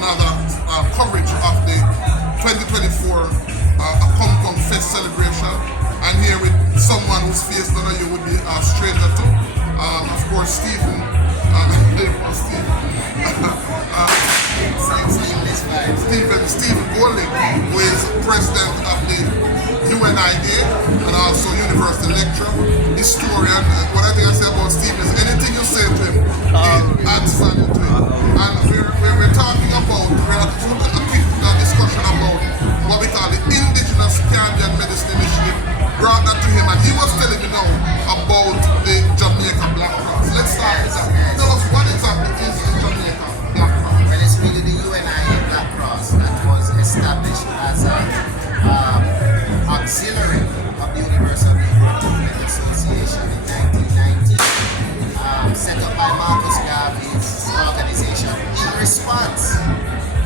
another coverage of the 2024 Compound Fest celebration. And here with someone whose face none of you would be a stranger to. Of course, Stephen. Stephen Golding, who is president of the UNI and also university lecturer, historian. What I think I say about Stephen is anything you say to him, he adds value to it. And we're talking about, we're having a discussion about what we call the Indigenous Caribbean Medicine Initiative. Brought that to him, and he was telling me now about the Jamaica Black Cross. Let's start with that. Tell us what exactly is the Jamaica Black Cross? Well, it's really the UNI Black Cross that was established as an auxiliary of the Universal Development Association in 1990, set up by Marcus Garvey's organization in response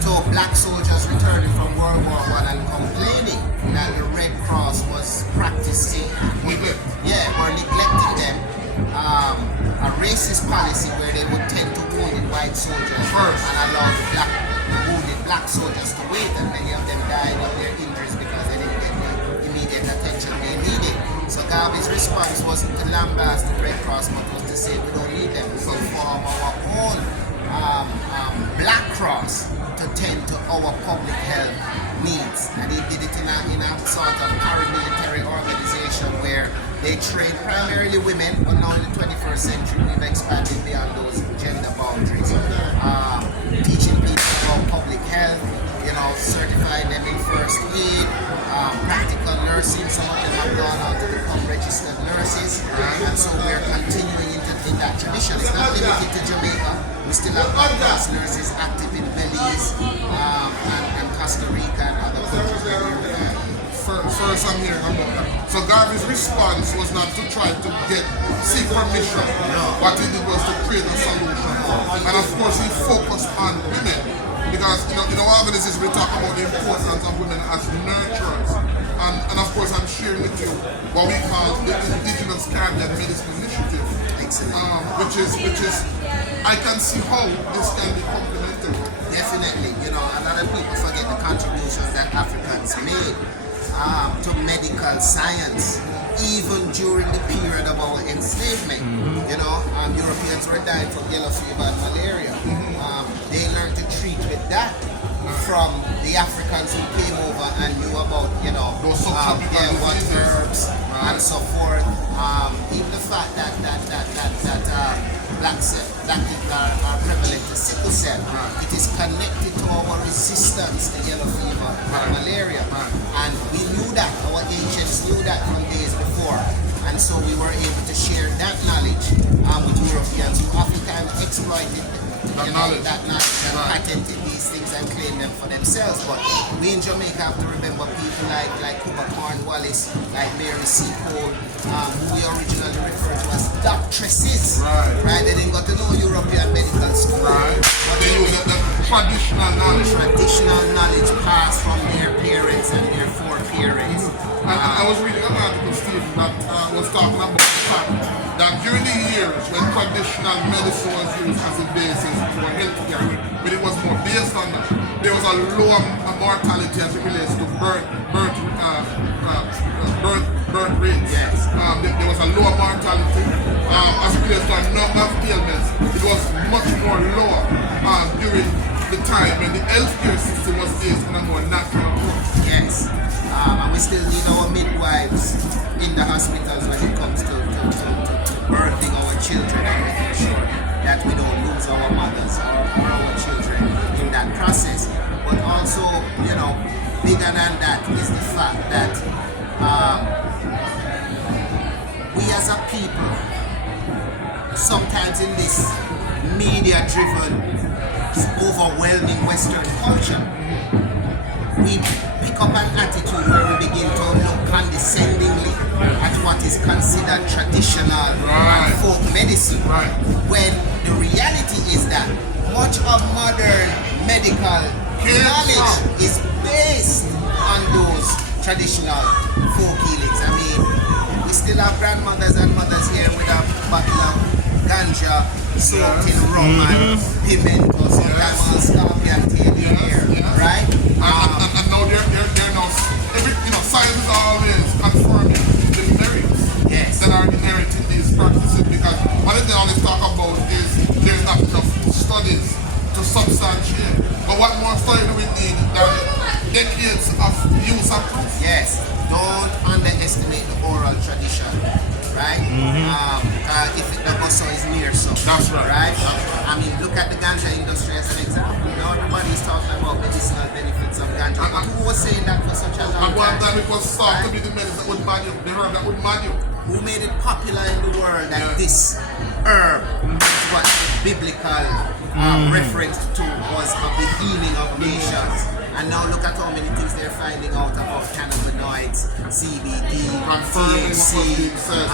to black soldiers returning from World War I and complaining that the Red Cross was practicing or neglecting them, a racist policy where they would tend to wounded white soldiers first and allow the wounded black soldiers to wait, and many of them died of their injuries because they didn't get the immediate attention they needed. So Garvey's response wasn't to lambast the Red Cross, but was to say we don't need them, we will form our own Black Cross to tend to our public health needs. And he did it in a sort of paramilitary organization where they train primarily women, but now in the 21st century we've expanded beyond those gender boundaries. Teaching people about public health, certifying them in first aid, practical nursing. Some of them have gone on to become registered nurses, and so we're continuing in that tradition. It's not limited to Jamaica. We still have Black nurses active in Belize and Costa Rica and other countries. First I'm hearing about that. So Garvey's response was not to try to seek permission. What he did was to create a solution. And of course he focused on women. Because in our organization we talk about the importance of women as nurturers. And of course I'm sharing with you what we call the Indigenous Caribbean Medicine Initiative. Which is I can see how this can be complementary. Definitely, a lot of people forget the contributions that Africans made to medical science, even during the period of our enslavement. Europeans were dying from yellow fever and malaria. They learned to treat with that from the Africans who came over and knew about, what herbs and so forth. Even the fact that black people are prevalent to sickle cell, it is connected to our resistance to yellow fever and malaria. And we knew that, our ancients knew that from days before. And so we were able to share that knowledge with Europeans who oftentimes exploited that knowledge and patented these things and claimed them for themselves. But we in Jamaica have to remember people like Cooper Cornwallis, like Mary C. Cole, who we originally referred to as doctresses. Right? They didn't got to know European medical school. But they use the traditional knowledge. Traditional knowledge passed from their parents and their foreparents. And I was reading an article, Steve, that was talking about the fact that during the years when traditional medicine was used as a basis for healthcare, when it was more based on that, there was a lower mortality as it relates to birth rates. Yes. There was a lower mortality as it relates to a number of ailments. It was much more lower during the time when the healthcare system was based on a more natural approach. Yes. And we still need our midwives in the hospitals when it comes to birthing our children and making sure that we don't lose our mothers or our children in that process. But also, bigger than that is the fact that we as a people, sometimes in this media-driven, overwhelming Western culture, we pick up an attitude where we begin to look condescendingly at what is considered traditional and folk medicine, when the reality is that much of modern medical knowledge is based on those traditional folk healings. I mean, we still have grandmothers and mothers here with a bottle of ganja soaked in rum and pimento, sometimes scorpion tail, confirming the merits Yes. that are inherent in these practices, because what they always talk about is there's not enough studies to substantiate. But what more study do we need than decades of use and proof? Yes, don't underestimate the oral tradition, right? If it never so, is near so. That's right. I mean, look at the ganja industry as an example. Now everybody's talking about medicinal benefits of ganja. But who was saying that for such a long At one time? time it was thought to be the medicine that would man you, the herb that would man you. Who made it popular in the world that Yeah. this herb is what biblical reference to was of the healing of nations. And now look at how many things they're finding out about cannabinoids, CBD, Confirming what was THC, being said.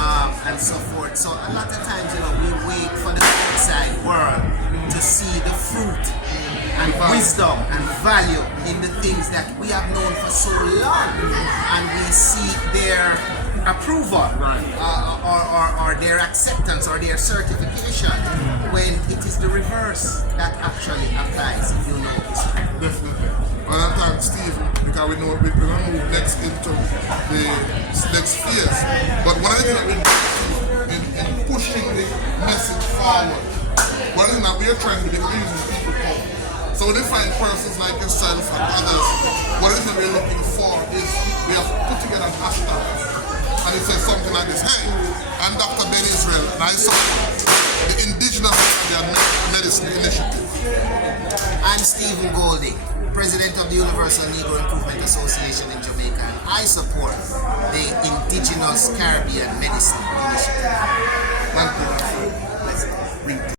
and so forth. So a lot of times, we wait for the outside world to see the fruit and wisdom and value in the things that we have known for so long, and we seek their approval, or their acceptance or their certification, when it is the reverse that actually applies, if you know history. Definitely. Well, I thank Steve, because we know we're going to move next into the next phase. But one of the things that we do in pushing the message forward, one of the things that we are trying to do is using people power. So when they find persons like yourself and others, what it is that we're looking for is we have put together a hashtag, and it says something like this: hey, I'm Dr. Ben Israel, and I support the Indigenous Caribbean Medicine Initiative. I'm Stephen Golding, President of the Universal Negro Improvement Association in Jamaica, and I support the Indigenous Caribbean Medicine Initiative. Thank you, my friend. Let's read.